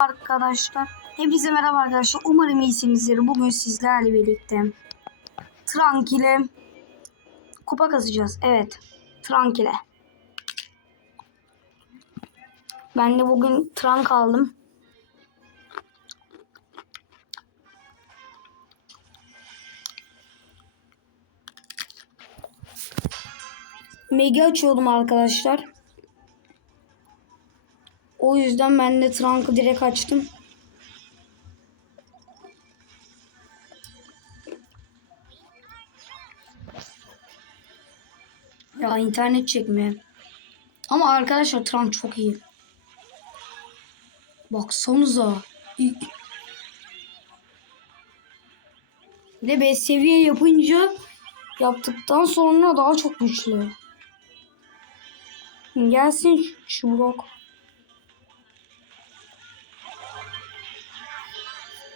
Arkadaşlar, hepinize merhaba arkadaşlar. Umarım iyisinizdir. Bugün sizlerle birlikte Trank ile kupa kasacağız. Evet, Trank ile. Ben de bugün Trank aldım. Mega açıyordum arkadaşlar. O yüzden ben de Trunk'ı direkt açtım. Ya internet çekmiyor. Ama arkadaşlar Trunk çok iyi. Baksanıza. Bir de 5 seviye yapınca yaptıktan sonra daha çok güçlü. Gelsin şu Brock.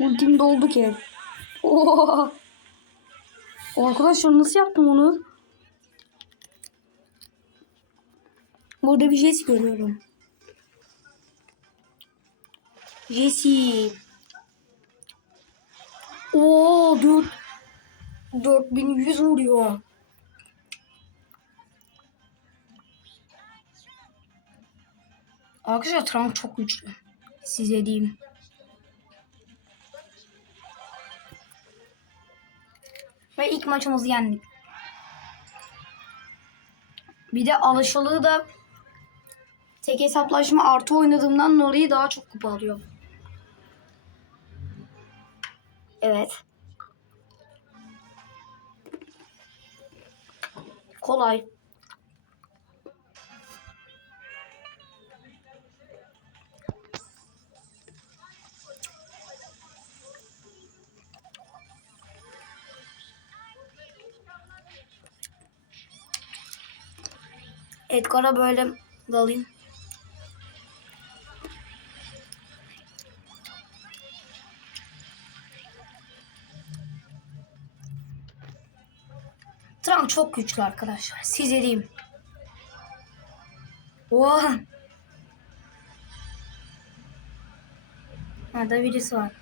Ultim doldu ki. Oo. Arkadaşlar nasıl yaptım onu? Burada bir Jesse görüyorum. Jesse. Oo 4 4100 vuruyor. Arkadaşlar Trump çok güçlü. Size diyeyim. Ve ilk maçımızı yendik. Bir de alışılığı da tek hesaplaşma artı oynadığımdan dolayı daha çok kupa alıyor. Evet. Kolay. Edgar'a böyle dalayım. Trump çok güçlü arkadaşlar. Size diyeyim. Oha. Orada birisi var.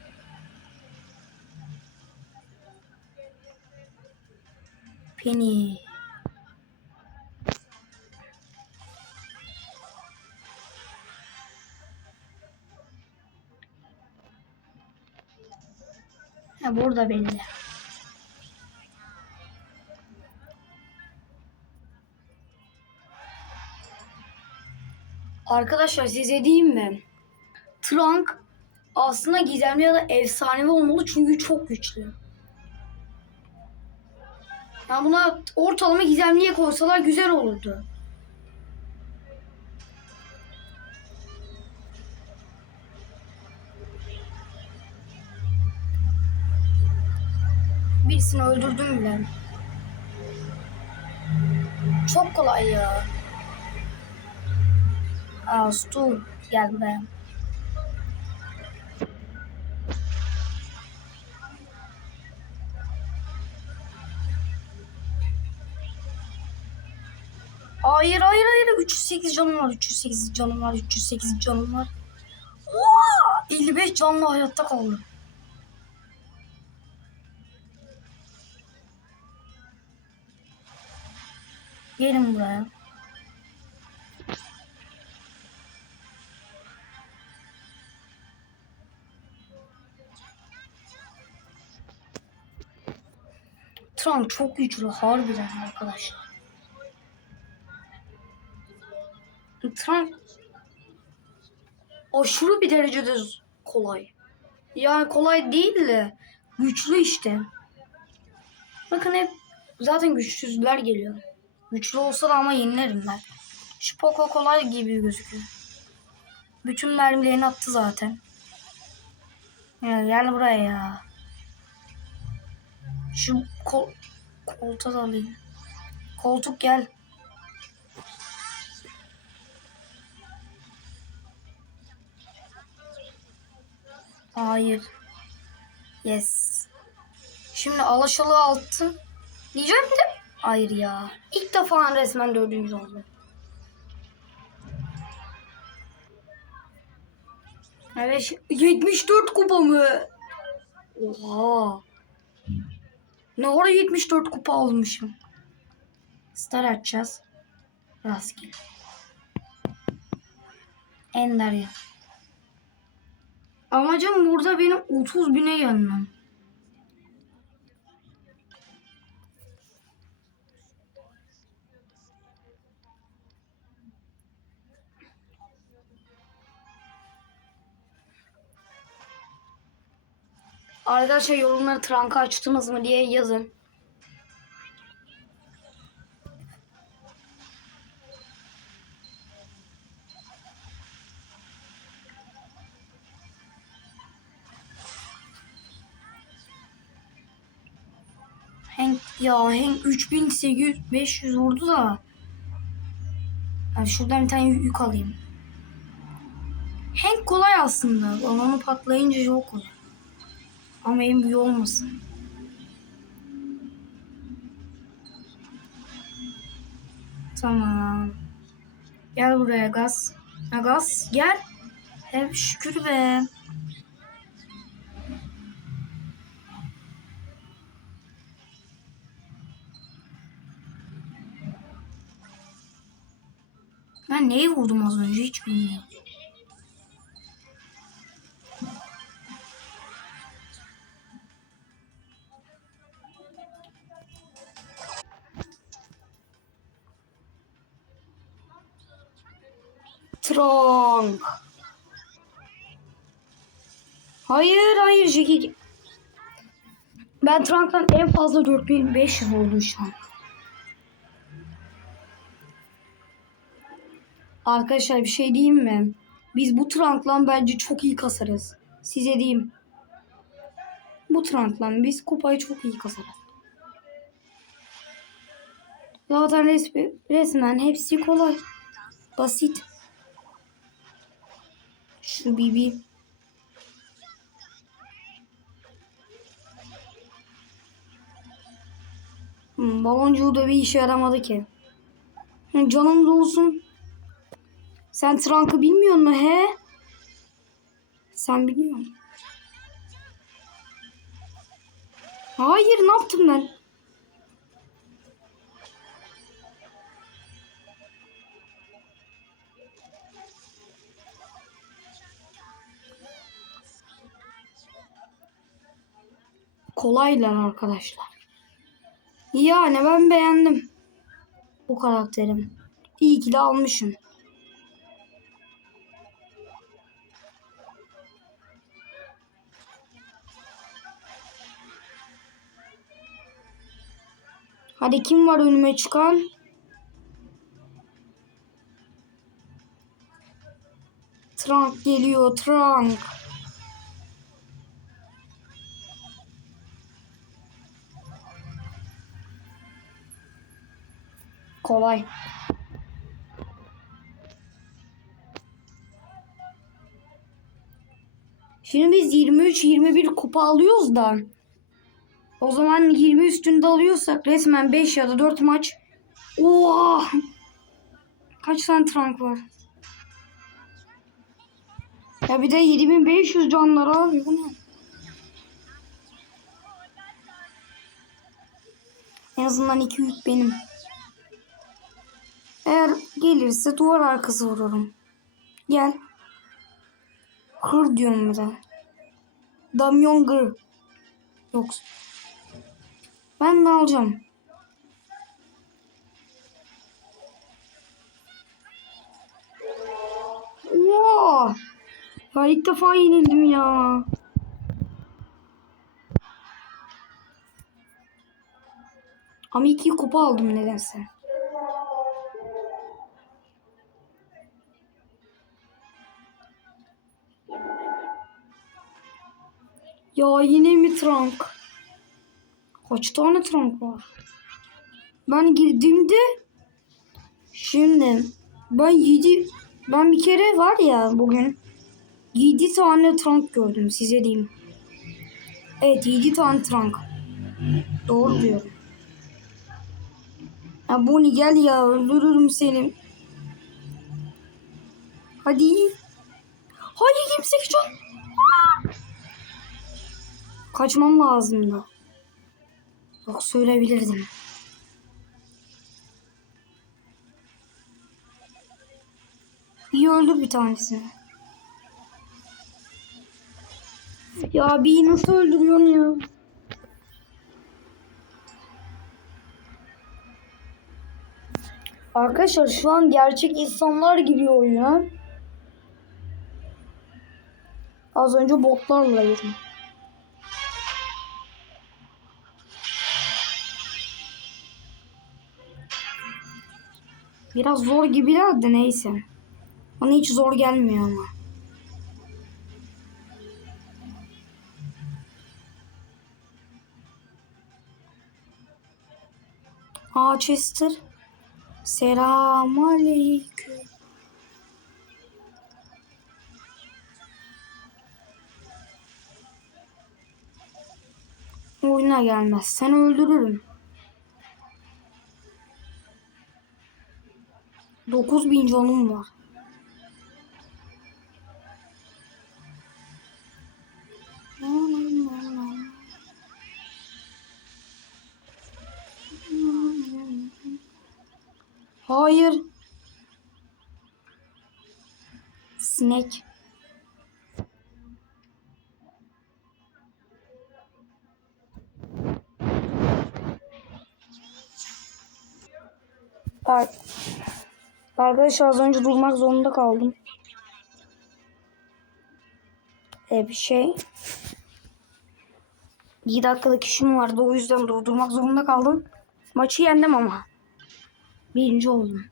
Penny. Ha burada belli. Arkadaşlar size diyeyim mi? Trunk aslında gizemli ya da efsanevi olmalı çünkü çok güçlü. Yani buna ortalama gizemliye koysalar güzel olurdu. Birisini öldürdüm bile. Çok kolay ya. Aa, Stu gel buraya. Hayır hayır hayır 308 canım var 308 canım var 308 canım var. Oo, 55 canlı hayatta kaldı. Gelin buraya. Trump çok güçlü harbiden arkadaşlar. Trump aşırı bir derecede kolay. Yani kolay değil de güçlü işte. Bakın hep zaten güçsüzler geliyor. Güçlü olsa da ama yenilerim ben. Şu Poco kolay gibi gözüküyor. Bütün mermilerini attı zaten. Ya gel buraya ya. Şu kol koltuğa da alayım. Koltuk gel. Hayır. Yes. Şimdi alaşalı altı. Diyeceğim de. Hayır ya. İlk defa resmen dördüncü oldu. Evet 74 kupa mı? Oha. Ne ara 74 kupa almışım. Star açacağız. Rastgele. Ender ya. Amacım burada benim 30 bine gelmem. Arkadaşlar yorumları tranka açtınız mı diye yazın. Hank ya Hank 3800 500 vurdu da. Yani şuradan bir tane yük alayım. Hank kolay aslında. Balonu patlayınca çok kolay. Ama en büyüğü olmasın. Tamam. Gel buraya gaz. Ha, gaz gel. Hep şükür be. Ben neyi vurdum az önce hiç bilmiyorum. Trunk. Hayır hayır Jackie. Ben Trunk'tan en fazla 4500 vurdum şu an. Arkadaşlar bir şey diyeyim mi? Biz bu Trunk'la bence çok iyi kasarız. Size diyeyim. Bu Trunk'la biz kupayı çok iyi kasarız. Zaten resmen hepsi kolay. Basit. Şu Bibi. Hmm, baloncuğu da bir işe yaramadı ki. Hı, Canım da olsun. Sen Trunk'ı bilmiyor musun he? Sen biliyor musun? Hayır ne yaptım ben? Kolaylar arkadaşlar. Yani ben beğendim. Bu karakterim. İyi ki de almışım. Hadi kim var önüme çıkan? Trunk geliyor, Trunk. Kolay. Şimdi biz 23-21 kupa alıyoruz da. O zaman 20 üstünde alıyorsak resmen 5 ya da 4 maç. Oha! Kaç tane trunk var? Ya bir de 7500 canlar abi bu ne? En azından 2 yük benim. Eğer gelirse duvar arkası vururum. Gel. Hır diyorum bir de. Damyon gır. Yoksa. Ben de alacağım. Oo! Ya ilk defa yenildim ya. Ama iki kupa aldım nedense. Ya yine mi trunk? Kaç tane trunk var? Ben girdiğimde şimdi ben yedi ben bir kere var ya bugün 7 tane trunk gördüm size diyeyim. Evet 7 tane trunk. Doğru diyorum. Ya Bonnie gel ya öldürürüm seni. Hadi. Hayır 28 can. Kaçmam lazımdı. Yok söyleyebilirdim. İyi öldür bir tanesini. Ya bir nasıl öldürüyorsun ya? Arkadaşlar şu an gerçek insanlar giriyor oyuna. Az önce botlarla girdim. Biraz zor gibiler de neyse. Bana hiç zor gelmiyor ama. Aa Chester. Selam aleyküm. Oyuna gelmez. Seni öldürürüm. 9000 canım var. Hayır. Sinek. Ar Arkadaşlar az önce durmak zorunda kaldım. Ee, bir şey. 2 dakikalık işim vardı o yüzden durdurmak zorunda kaldım. Maçı yendim ama. Birinci oldum.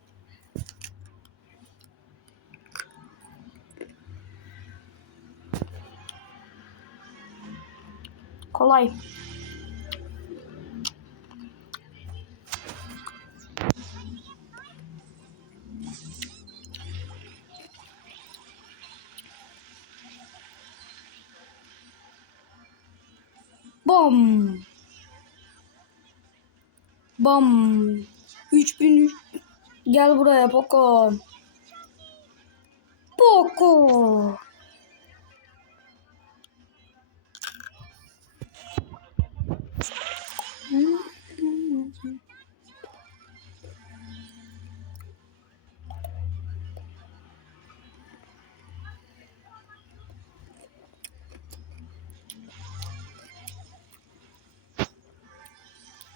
Kolay. Bam. Bam. 3000 Gel buraya Poco. Poco.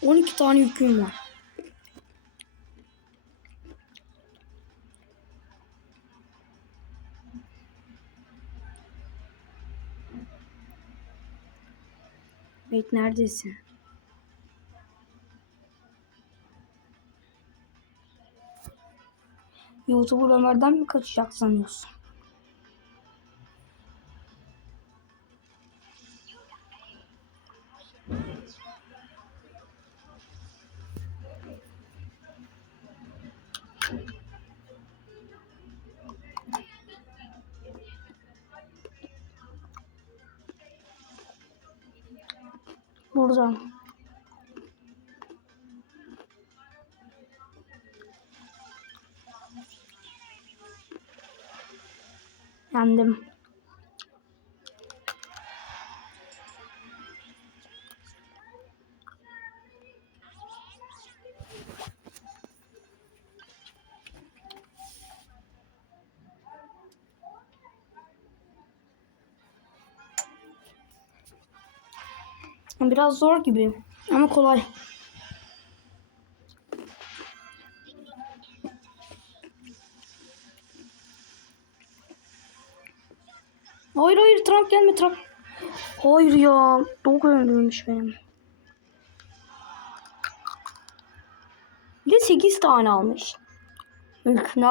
On iki tane yüküm var. Bek neredesin? YouTuber Ömer'den mi kaçacak sanıyorsun? Burada. Yendim. Biraz zor gibi ama kolay. Hayır hayır Trump gelme Trump. Hayır ya. Dog öldürmüş benim. Bir de 8 tane almış. Ülk ne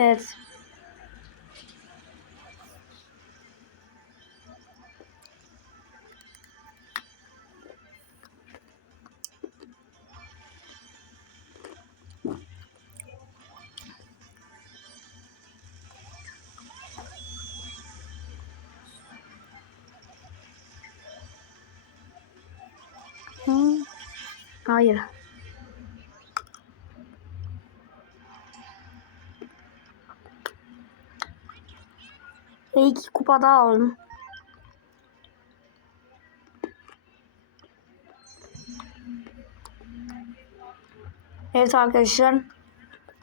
Es. Mm. Ah, ya. Yeah. Ve iki kupa daha aldım. Evet arkadaşlar.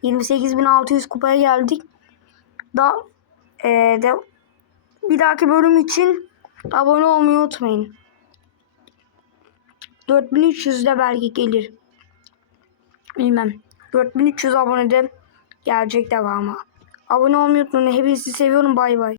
28.600 kupaya geldik. Da, eee de, bir dahaki bölüm için abone olmayı unutmayın. 4300'de belki gelir. Bilmem. 4300 abonede gelecek devamı. Abone olmayı unutmayın. Hepinizi seviyorum. Bay bay.